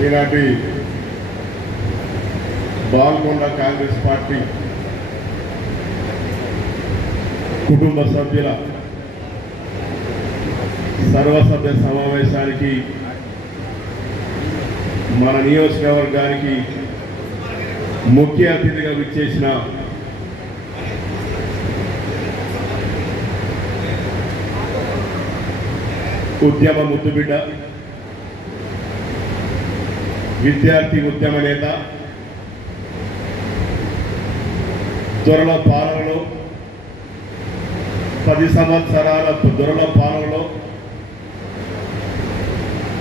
ఈనాటి బాల్కొండ కాంగ్రెస్ పార్టీ కుటుంబ సభ్యుల సర్వసభ్య సమావేశానికి మన నియోజకవర్గానికి ముఖ్య అతిథిగా విచ్చేసిన ఉద్యమ ముద్దుబిడ్డ విద్యార్థి ఉద్యమ నేత దొరల పాలనలో పది సంవత్సరాల దొరల పాలనలో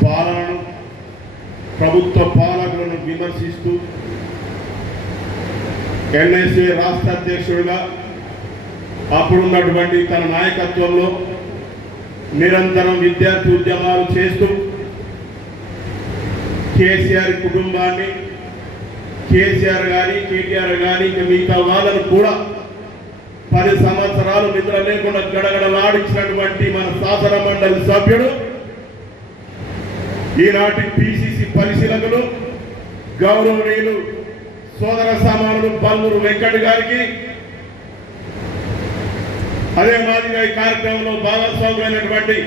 పాలనను ప్రభుత్వ పాలకులను విమర్శిస్తూ ఎన్ఎస్ఏ రాష్ట్ర అధ్యక్షుడిగా అప్పుడున్నటువంటి తన నాయకత్వంలో నిరంతరం విద్యార్థి ఉద్యమాలు చేస్తూ కేసీఆర్ కుటుంబాన్ని కేసీఆర్ కానీ కేటీఆర్ కానీ ఇంకా మిగతా వాళ్ళని కూడా పది సంవత్సరాలు నిద్ర లేకుండా గడగడలాడించినటువంటి మన శాసన మండలి సభ్యుడు ఈనాటి పిసిసి పరిశీలకులు గౌరవనీయులు సోదర సమానులు బల్లూరు వెంకట్ గారికి అదే మాదిరిగా ఈ కార్యక్రమంలో భాగస్వామ్యమైనటువంటి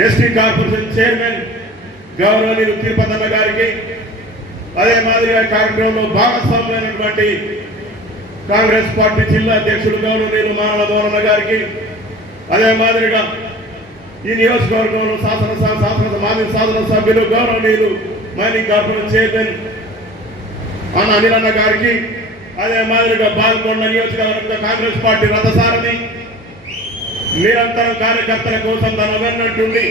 ఎస్టీ కార్పొరేషన్ చైర్మన్ గౌరవనీయులు తిరుపతమ్మ గారికి అదే మాదిరిగా కార్యక్రమంలో భాగస్వామ్యమైనటువంటి కాంగ్రెస్ పార్టీ జిల్లా అధ్యక్షుడు గౌరవనీయులు మానవ మోహన గారికి అదే మాదిరిగా ఈ నియోజకవర్గంలో శాసనసభ శాసనసభ మాజీ శాసన సభ్యులు గౌరవనీయులు మైనింగ్ కార్పొరేషన్ చైర్మన్ అన్న అనిల్ అన్న గారికి అదే మాదిరిగా బాల్కొండ నియోజకవర్గ కాంగ్రెస్ పార్టీ రథసారథి నిరంతరం కార్యకర్తల కోసం తన వెన్నట్టుండి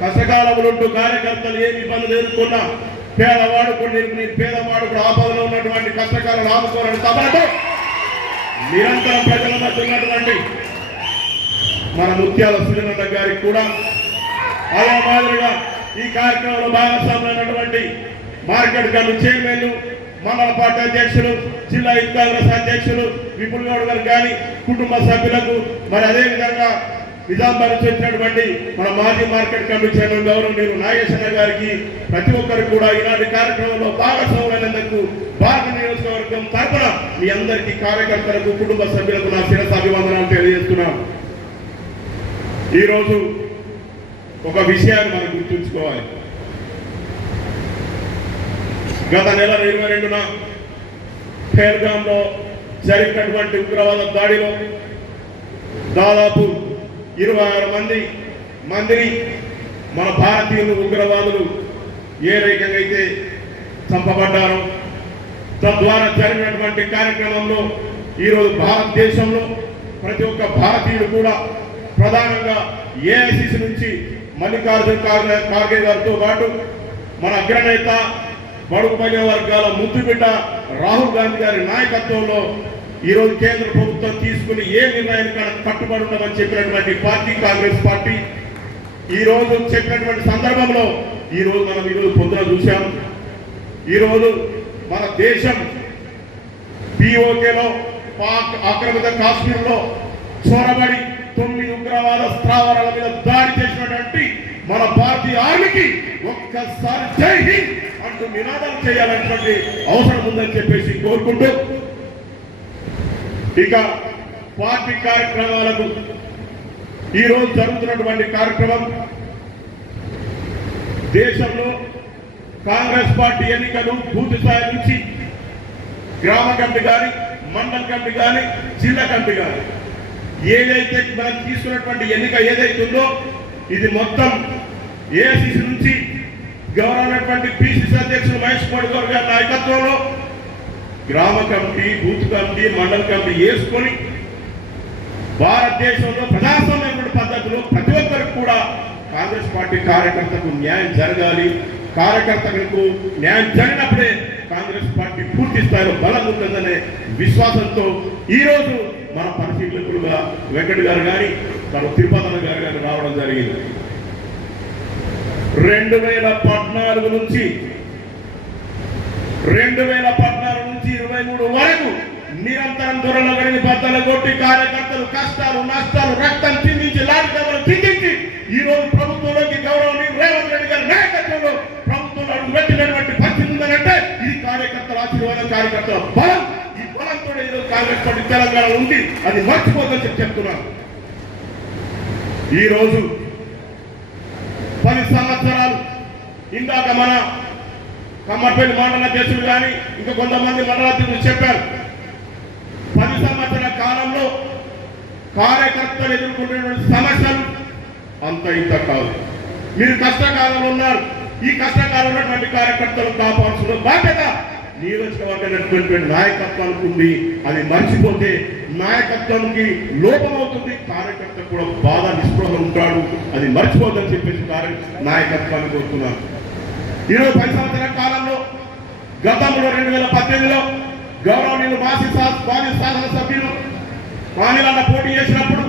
కష్టకాలములుంటూ కార్యకర్తలు ఏమి ఇబ్బందులు ఎదుర్కొన్నా పేదవాడు కొన్ని పేదవాడు ఆపదలో ఉన్నటువంటి కష్టకాలను ఆపుకోవాలని తమలతో నిరంతరం ప్రజల మధ్య ఉన్నటువంటి మన ముత్యాల సూర్యనంద గారికి కూడా అలా మాదిరిగా ఈ కార్యక్రమంలో భాగస్వామ్యమైనటువంటి మార్కెట్ కమిటీ చైర్మన్ మండల పార్టీ అధ్యక్షులు జిల్లా యూత్ కాంగ్రెస్ అధ్యక్షులు విపుల్ గౌడ్ గారు కానీ కుటుంబ సభ్యులకు మరి అదేవిధంగా నిజామాబాద్ నుంచి వచ్చినటువంటి మన మాజీ మార్కెట్ కమిటీ చైర్మన్ గౌరవనీయులు నాగేశ్వర గారికి ప్రతి ఒక్కరు కూడా ఇలాంటి కార్యక్రమంలో భాగస్వామ్యమైనందుకు భారత నియోజకవర్గం తరఫున మీ అందరికీ కార్యకర్తలకు కుటుంబ సభ్యులకు నా శిరస అభివందనాలు తెలియజేస్తున్నాను. ఈరోజు ఒక విషయాన్ని మనం గుర్తుంచుకోవాలి. గత నెల ఇరవై రెండున ఖేర్గాంలో జరిగినటువంటి ఉగ్రవాద దాడిలో దాదాపు ఇరవై ఆరు మంది మందిని మన భారతీయులు ఉగ్రవాదులు ఏ రకంగా అయితే చంపబడ్డారో తద్వారా జరిగినటువంటి కార్యక్రమంలో ఈరోజు భారతదేశంలో ప్రతి ఒక్క భారతీయుడు కూడా ప్రధానంగా ఏఐసిసి నుంచి మల్లికార్జున ఖార్గే ఖార్గే గారితో పాటు మన అగ్రనేత బడుగు వర్గాల ముద్దుబిడ్డ రాహుల్ గాంధీ గారి నాయకత్వంలో ఈరోజు కేంద్ర ప్రభుత్వం తీసుకుని ఏ నిర్ణయానికి కట్టుబడి ఉండమని చెప్పినటువంటి పార్టీ కాంగ్రెస్ పార్టీ. ఈ రోజు చెప్పినటువంటి సందర్భంలో ఈ రోజు మనం ఈరోజు పొద్దున చూసాం ఈరోజు మన దేశం పిఓకేలో పాక్ ఆక్రమిత కాశ్మీర్లో చొరబడి తొమ్మిది ఉగ్రవాద స్థావరాల మీద దాడి చేసినటువంటి మన భారతీయ ఆర్మీకి ఒక్కసారి జై హింద్! చేయాలన్నటువంటి నినాదాలు చేయాలనేటువంటి అవసరం ఉందని చెప్పేసి కోరుకుంటూ ఇక పార్టీ కార్యక్రమాలకు ఈ రోజు జరుగుతున్నటువంటి కార్యక్రమం దేశంలో కాంగ్రెస్ పార్టీ ఎన్నికలు బూత్ స్థాయి నుంచి గ్రామ కమిటీ కానీ మండల కమిటీ కానీ జిల్లా కమిటీ కానీ ఏదైతే మనం తీసుకున్నటువంటి ఎన్నిక ఏదైతే ఉందో ఇది మొత్తం ఏసీసీ నుంచి గౌరవమైనటువంటి పిసిసి అధ్యక్షులు మహేష్ మోడీ గారి గారి నాయకత్వంలో గ్రామ కమిటీ బూత్ కమిటీ మండల కమిటీ వేసుకొని భారతదేశంలో ప్రజాస్వామ్యమైన పద్ధతిలో ప్రతి ఒక్కరికి కూడా కాంగ్రెస్ పార్టీ కార్యకర్తకు న్యాయం జరగాలి. కార్యకర్తలకు న్యాయం జరిగినప్పుడే కాంగ్రెస్ పార్టీ పూర్తి స్థాయిలో బలం ఉంటుందనే విశ్వాసంతో ఈ రోజు మన పరిశీలకులుగా వెంకట గారు కానీ తన తిరుపతి గారు కానీ రావడం జరిగింది. రెండు వేల పద్నాలుగు నుంచి రెండు వేల పద్నాలుగు నుంచి ఇరవై మూడు వరకు నిరంతరం దూరంలో గడిని బద్దలు కొట్టి కార్యకర్తలు కష్టాలు నష్టాలు రక్తం చిందించి లాంటి చిందించి ఈ రోజు ప్రభుత్వంలోకి గౌరవం రేవంత్ రెడ్డి గారి నాయకత్వంలో ప్రభుత్వంలో పెట్టినటువంటి పరిస్థితి ఉందనంటే ఇది కార్యకర్తల ఆశీర్వాదం కార్యకర్తల బలం ఈ బలంతో ఈరోజు కాంగ్రెస్ పార్టీ తెలంగాణలో ఉంది అది మర్చిపోదని చెప్తున్నారు చెప్తున్నాను. ఈ రోజు పది సంవత్సరాలు ఇందాక మన కమ్మపల్లి మండల అధ్యక్షుడు కానీ ఇంకా కొంతమంది మండలాధ్యక్షులు చెప్పారు. పది సంవత్సరాల కాలంలో కార్యకర్తలు ఎదుర్కొంటున్నటువంటి సమస్యలు అంత ఇంత కాదు. మీరు కష్టకాలంలో ఉన్నారు. ఈ కష్టకాలంలో కార్యకర్తలు కాపాడుతున్న బాధ్యత. నియోజకవర్గమైనటువంటి నాయకత్వానికి ఉంది అది మర్చిపోతే నాయకత్వానికి లోపమవుతుంది. కార్యకర్త కూడా బాధ నిస్పృహ ఉంటాడు. అది మర్చిపోద్దని చెప్పేసి కార్య నాయకత్వాన్ని కోరుతున్నాను. ఈరోజు పది సంవత్సరాల కాలంలో గతంలో రెండు వేల పద్దెనిమిదిలో గౌరవనీయులు మాజీ శా- మాజీ శాసనసభ్యులు మానిలాండ పోటీ చేసినప్పుడు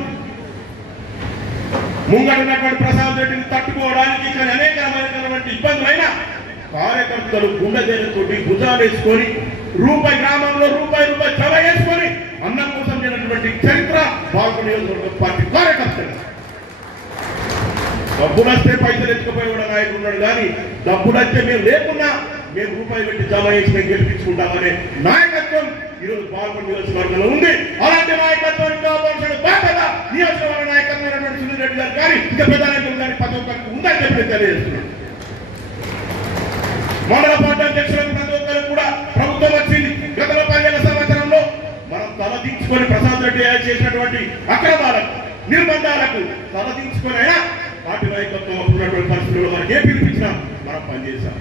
ముంగడున్నటువంటి ప్రసాద్ రెడ్డిని తట్టుకోవడానికి ఇక్కడ అనేకమైనటువంటి ఇబ్బందులైనా కార్యకర్తలు గుండెదేలతోటి భుజాలు వేసుకొని రూపాయి గ్రామంలో రూపాయి రూపాయి చవ వేసుకొని అన్నం కోసం చేసినటువంటి చరిత్ర బాగు నియోజకవర్గ పార్టీ కార్యకర్తలు. డబ్బునస్తే పైసలు ఎత్తుకుపోయి కూడా నాయకుడు ఉన్నాడు కానీ డబ్బునస్తే మేము లేకున్నా మేము రూపాయి పెట్టి జమ చేసి మేము గెలిపించుకుంటామనే నాయకత్వం ఈరోజు పాల్గొని నియోజకవర్గంలో ఉంది. అలాంటి నాయకత్వాన్ని కావాల్సిన బాధ్యత నియోజకవర్గ నాయకత్వం సునీల్ రెడ్డి గారు కానీ ఇంకా పెద్ద చేసినటువంటి అక్రమాలకు నిర్బంధాలకు తలదించుకునైనా అయినా పార్టీ నాయకత్వం అప్పుడు ఉన్నటువంటి పరిస్థితుల్లో మనకి ఏ పిలిపించినా మనం పనిచేశాం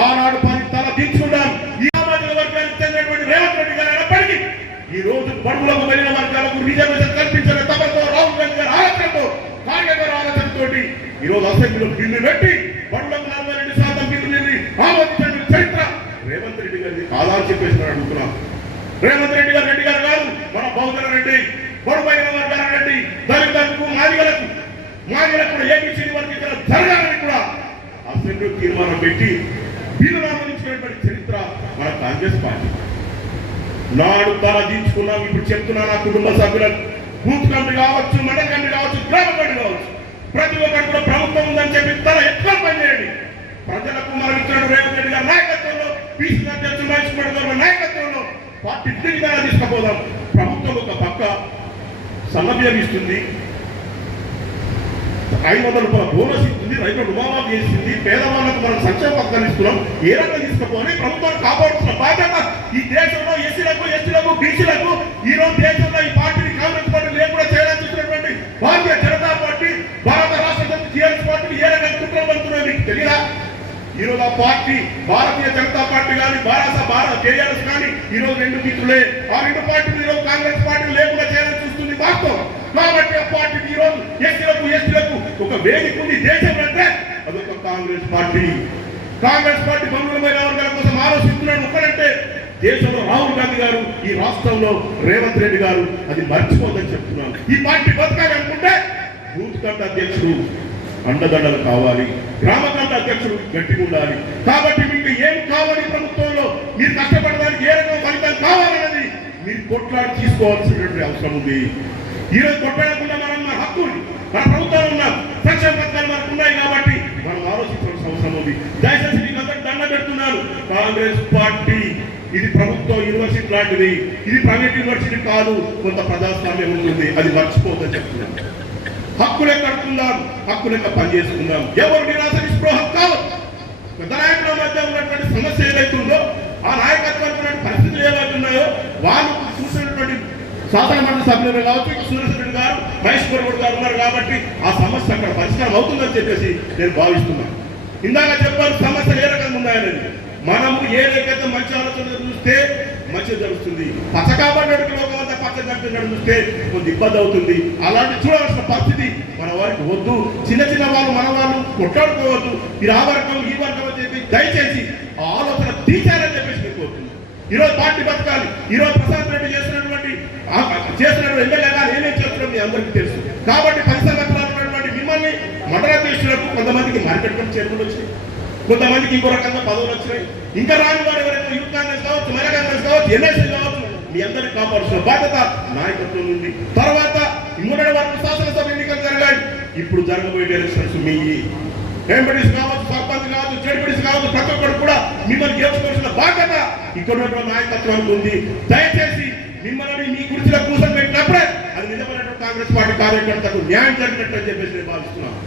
ఆనాడు పని తల దించుకున్నాం ఈ సామాజిక వర్గానికి చెందినటువంటి రేవంత్ రెడ్డి గారు అయినప్పటికీ ఈ రోజు బడుగులకు వెళ్ళిన వర్గాలకు రిజర్వేషన్ కల్పించిన తమతో రాహుల్ గాంధీ గారి ఆలోచనతో కార్యకర్త ఆలోచనతో ఈ రోజు అసెంబ్లీలో బిల్లు పెట్టి బడులకు నలభై రెండు శాతం బిల్లుని ఆమోదించిన చరిత్ర రేవంత్ రెడ్డి గారిని కాదని చెప్పేసి నేను అడుగుతున్నాను. రేవంత్ రెడ్డి గారు రెడ్డి గారు మోహన్ రెడ్డి బడుపైన వర్గాల రెడ్డి దళితులకు మాదిగలకు మాదిగలకు కూడా ఏబిసి వర్గీకరణ జరగాలని కూడా అసెంబ్లీ తీర్మానం పెట్టి బిల్లు ఆమోదించినటువంటి చరిత్ర మన కాంగ్రెస్ పార్టీ. నాడు తల దించుకున్నాం ఇప్పుడు చెప్తున్నా నా కుటుంబ సభ్యులకు. బూత్ కమిటీ కావచ్చు మండల కమిటీ కావచ్చు గ్రామ కమిటీ కావచ్చు. ప్రతి ఒక్కరు కూడా ప్రభుత్వం ఉందని చెప్పి తల ఎక్కువ పనిచేయండి. ప్రజలకు మనం ఇచ్చిన రేవంత్ రెడ్డి గారి నాయకత్వంలో పీసీ అధ్యక్షులు మహేష్ కుమార్ గారి నాయకత్వంలో పార్టీ విధానం తీసుకుపోదాం. ప్రభుత్వం ఒక పక్క సన్నబియ్యం ఇస్తుంది ఐదు వందల రూపాయల బోనస్ ఇస్తుంది. రైతులు రుణమాఫీ చేసింది. పేదవాళ్ళకు మనం సంక్షేమ పథకాలు ఇస్తున్నాం. ఏ రకంగా తీసుకుపోవాలి? ప్రభుత్వాన్ని కాపాడుతున్న బాధ్యత ఈ దేశంలో ఎస్సీలకు ఎస్టీలకు బీసీలకు ఈ రోజు దేశంలో ఈ పార్టీని కాంగ్రెస్ పార్టీ లేకుండా చేయడానికి చూసినటువంటి భారతీయ జనతా పార్టీ భారత రాష్ట్ర సమితి టీఆర్ఎస్ పార్టీ ఏ రకంగా కుట్రలు పడుతున్నాయో మీకు తెలియదా ఈరోజు ఆ పార్టీ భారతీయ జనతా పార్టీ కానీ భారత భారత టీఆర్ఎస్ ఈ రోజు రెండు మిత్రులే ఆ రెండు పార్టీలు ఈ రోజు కాంగ్రెస్ పార్టీ లేకుండా చేయాలని చూస్తుంది వాస్తవం కాబట్టి ఆ పార్టీకి ఈ రోజు ఎస్టీలకు ఎస్టీలకు ఒక వేదిక ఉంది దేశం అంటే అదొక కాంగ్రెస్ పార్టీ. కాంగ్రెస్ పార్టీ బంధువులమైన వర్గాల కోసం ఆలోచిస్తున్నాడు ఒక్కడంటే దేశంలో రాహుల్ గాంధీ గారు ఈ రాష్ట్రంలో రేవంత్ రెడ్డి గారు. అది మర్చిపోదని చెప్తున్నాను. ఈ పార్టీ బతకాలి అనుకుంటే బూత్ కమిటీ అధ్యక్షుడు అండదండలు కావాలి. గ్రామ కమిటీ అధ్యక్షుడు గట్టిగా ఉండాలి. కాబట్టి మీకు ఏం కావాలి ప్రభుత్వంలో? మీరు కష్టపడడానికి ఏ రకం ఫలితం కావాలన్నది మీరు కొట్లాడి తీసుకోవాల్సినటువంటి అవసరం ఉంది. ఈ రోజు కొట్లాడకుండా మనం మన హక్కు మన ప్రభుత్వం ఉన్నాం సంక్షేమ పథకాలు మనకు ఉన్నాయి కాబట్టి మనం ఆలోచించాల్సిన అవసరం ఉంది. దయచేసి మీకు అందరికి దండ పెడుతున్నాను కాంగ్రెస్ పార్టీ ఇది ప్రభుత్వ యూనివర్సిటీ లాంటిది. ఇది ప్రైవేట్ యూనివర్సిటీ కాదు కొంత ప్రజాస్వామ్యం ఉంటుంది అది మర్చిపోతుందని చెప్తున్నాను. హక్కులే కడుతుందాం హక్కులెక్క పనిచేసుకుందాం. ఎవరు నిరాశ నిస్పృహ కాదు. పెద్ద నాయకుల మధ్య ఉన్నటువంటి సమస్య ఏదైతుందో ఆ నాయకత్వం పరిస్థితులు ఏవైతున్నాయో వాళ్ళు చూసినటువంటి శాసన మండలి సభ్యులు కావచ్చు సూర్యసుడు గారు మహేష్ గారు ఉన్నారు కాబట్టి ఆ సమస్య అక్కడ పరిష్కారం అవుతుందని చెప్పేసి నేను భావిస్తున్నాను ఇందాక చెప్పారు సమస్యలు ఏ రకంగా ఉన్నాయని మనము ఏ రకంగా మంచి ఆలోచన చూస్తే మంచి జరుగుతుంది. పచ్చ కాబడినట్టు లోకం అంతా పచ్చ జరుగుతున్నట్టు కొంత ఇబ్బంది అవుతుంది. అలాంటి చూడవలసిన పరిస్థితి మన వారికి వద్దు. చిన్న చిన్న వాళ్ళు మన వాళ్ళు కొట్లాడుకోవద్దు. మీరు ఆ వర్గం ఈ వర్గం అని చెప్పి దయచేసి ఆలోచన తీశారని చెప్పేసి మీకు ఈరోజు పార్టీ బతకాలి. ఈరోజు ప్రశాంత్ రెడ్డి చేసినటువంటి ఆ- చేసినటువంటి ఎమ్మెల్యే గారు ఏమేమి చేస్తున్నారో మీ అందరికీ తెలుసు. కాబట్టి పది మిమ్మల్ని మండల కొంతమందికి మార్కెట్ చేతులు వచ్చినాయి. కొంతమందికి ఇంకో రకంగా పదవులు వచ్చినాయి. ఇంకా రాని వారు యూత్ కాంగ్రెస్ కావచ్చు మహిళా కాంగ్రెస్ కావచ్చు ఎన్ఎస్సీ కావచ్చు మీ అందరికీ కాపాడుతున్న బాధ్యత నాయకత్వం నుండి. తర్వాత మొన్నటి వరకు శాసనసభ ఎన్నికలు జరగాలి. ఇప్పుడు జరగబోయే ఎలక్షన్స్ మీ ఎంపీడీస్ కావచ్చు సర్పంచ్ కావచ్చు జడ్పీడీస్ కావచ్చు ప్రతి ఒక్కరు కూడా మిమ్మల్ని గెలుచుకోవాల్సిన బాధ్యత ఇక్కడ ఉన్నటువంటి నాయకత్వానికి ఉంది. దయచేసి మిమ్మల్ని మీ కుర్చీలో కూర్చొని పెట్టినప్పుడే అది నిజమైనటువంటి కాంగ్రెస్ పార్టీ కార్యకర్తకు న్యాయం జరిగినట్టు అని చెప్పేసి నేను భావిస్తున్నాను.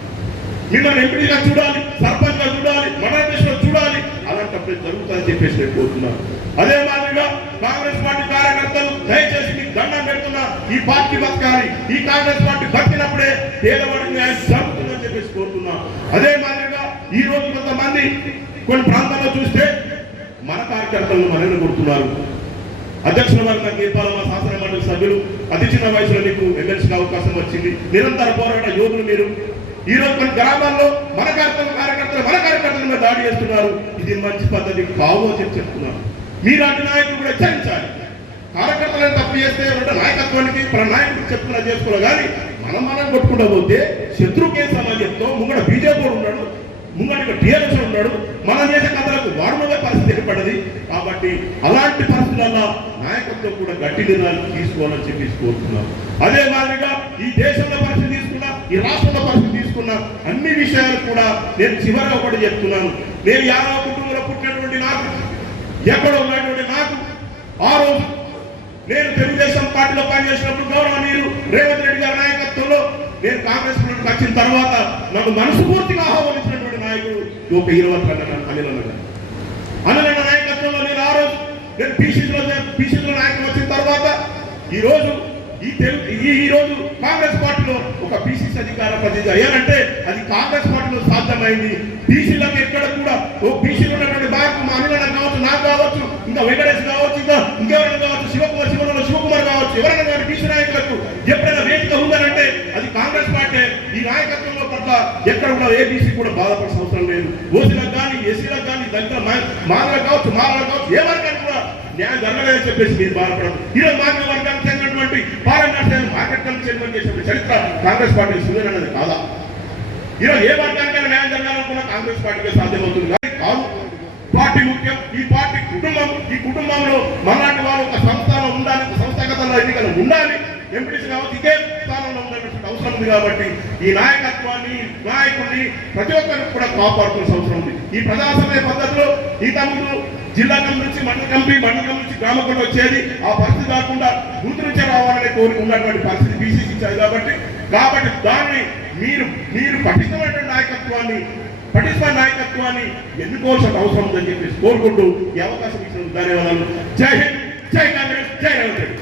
మిమ్మల్ని ఎంపీగా చూడాలి? సర్పంచ్గా చూడాలి? మండల చూడాలి? అలాంటప్పుడు జరుగుతుందని చెప్పేసి నేను కోరుతున్నాను. అదే మాదిరిగా కాంగ్రెస్ పార్టీ కార్యకర్తలు దయచేసి మీకు దండం పెడుతున్నా. ఈ పార్టీ బతకాలి. ఈ కాంగ్రెస్ పార్టీ బతికినప్పుడే పేదవాడి న్యాయం జరుగుతుందని చెప్పేసి కోరుతున్నా. అదే మాదిరిగా ఈ రోజు కొంతమంది కొన్ని ప్రాంతాల్లో చూస్తే మన కార్యకర్తలను మనల్ని కొడుతున్నారు. అధ్యక్షుల వారి నాకు చెప్పాలి మా శాసన మండలి సభ్యులు అతి చిన్న వయసులో మీకు ఎమ్మెల్సీకి అవకాశం వచ్చింది. నిరంతర పోరాట యోగులు మీరు. ఈరోజు మన గ్రామాల్లో మన కార్యకర్తలు కార్యకర్తలు మన కార్యకర్తల మీద దాడి చేస్తున్నారు. ఇది మంచి పద్ధతి కావు అని చెప్పి చెప్తున్నారు. మీలాంటి నాయకులు కూడా హెచ్చరించాలి. కార్యకర్తలను తప్పు చేస్తే ఉంటే నాయకత్వానికి మన నాయకుడికి చెప్తున్నా చేసుకోవాలి. కానీ మనం మనం కొట్టుకుంటా పోతే శత్రుకే సమాజంతో ముంగడ బీజేపీ ఉన్నాడు. ముంగడ టీఆర్ఎస్ ఉన్నాడు. మన దేశ కథలకు వాడుమనే పరిస్థితి ఏర్పడ్డది. కాబట్టి అలాంటి పరిస్థితులలో నాయకత్వం కూడా గట్టి నిర్ణయాలు తీసుకోవాలని చెప్పి కోరుతున్నాం. అదే మాదిరిగా ఈ దేశంలో పరిస్థితి తీసుకున్నా ఈ రాష్ట్రంలో పరిస్థితి తీసుకున్నా అన్ని విషయాలు కూడా నేను చివరిగా ఒకటి చెప్తున్నాను. నేను యాదవ కుటుంబంలో పుట్టినటువంటి నాకు ఎక్కడ ఉన్నటువంటి నాకు ఆ రోజు నేను తెలుగుదేశం పార్టీలో పనిచేసినప్పుడు గౌరవనీయులు రేవంత్ రెడ్డి గారి నాయకత్వంలో నేను కాంగ్రెస్ వచ్చిన తర్వాత నాకు మనస్ఫూర్తిగా ఆహ్వానించినటువంటి నాయకుడు ఒక ఇరవై అనిల్ అన్న గారు అనిల్ అన్న నాయకత్వంలో నేను ఆ రోజు నేను పీసీలో పీసీలో నాయకులు వచ్చిన తర్వాత ఈ రోజు ఈ తెలుగు ఈ రోజు కాంగ్రెస్ పార్టీలో ఒక పీసీసీ అధికార ప్రతినిధి అయ్యారంటే అది కాంగ్రెస్ పార్టీలో సాధ్యమైంది బీసీలకు ఎక్కడ కూడా ఓ బీసీలో ఉన్నటువంటి బాబు మా అనిలన్న కావచ్చు నాకు కావచ్చు ఇంకా వెంకటేష్ కావచ్చు ఇంకా ఇంకెవరైనా కావచ్చు శివకుమార్ శివరావు శివకుమార్ కావచ్చు ఎవరైనా కానీ బీసీ నాయకులకు ఎప్పుడైనా వేదిక ఉందనంటే అది కాంగ్రెస్ పార్టీ ఈ నాయకత్వంలో పట్ల ఎక్కడ కూడా ఏబీసీ కూడా బాధపడాల్సిన అవసరం లేదు. ఓసీలకు కానీ ఎస్సీలకు కానీ దళితుల మానవులకు కావచ్చు మానవులకు కావచ్చు ఏ వర్గానికి కూడా న్యాయం జరగలేదని చెప్పేసి మీరు బాధపడదు ఈరోజు మార్కెట్ వర్గానికి చెందినటువంటి పార్లమెంట్ మార్కెట్ కమిటీ చేసిన చరిత్ర కాంగ్రెస్ పార్టీ సుధీర్ అనేది కాదా? ఈరోజు ఏ వర్గానికైనా న్యాయం జరగాలనుకున్నా కాంగ్రెస్ పార్టీకి సాధ్యమవుతుంది. కానీ కాదు. పార్టీ ముఖ్యం. ఈ పార్టీ కుటుంబం. ఈ కుటుంబంలో మనలాంటి వారు ఒక సంస్థలో ఉండాలి సంస్థాగత ఎన్నికలు ఉండాలి. ఎంపీటీసీ కావచ్చు ఇదే స్థానంలో ఉండేటువంటి అవసరం ఉంది కాబట్టి ఈ నాయకత్వాన్ని నాయకుడిని ప్రతి ఒక్కరికి కూడా కాపాడుతున్న అవసరం ఉంది. ఈ ప్రజాసమయ పద్ధతిలో ఈ తమ్ముడు జిల్లా కమిటీ నుంచి మండల కమిటీ మండల నుంచి గ్రామ కమిటీ వచ్చేది. ఆ పరిస్థితి కాకుండా బూత్ నుంచే రావాలనే కోరిక ఉన్నటువంటి పరిస్థితి బీసీసీ ఇచ్చారు కాబట్టి కాబట్టి దాన్ని మీరు మీరు పటిష్టమైనటువంటి నాయకత్వాన్ని పటిష్టమైన నాయకత్వాన్ని ఎన్నుకోవాల్సిన అవసరం ఉందని చెప్పేసి కోరుకుంటూ ఈ అవకాశం ఇచ్చిన ధన్యవాదాలు. జై హింద్ జై కాంగ్రెస్ జై రేవంత్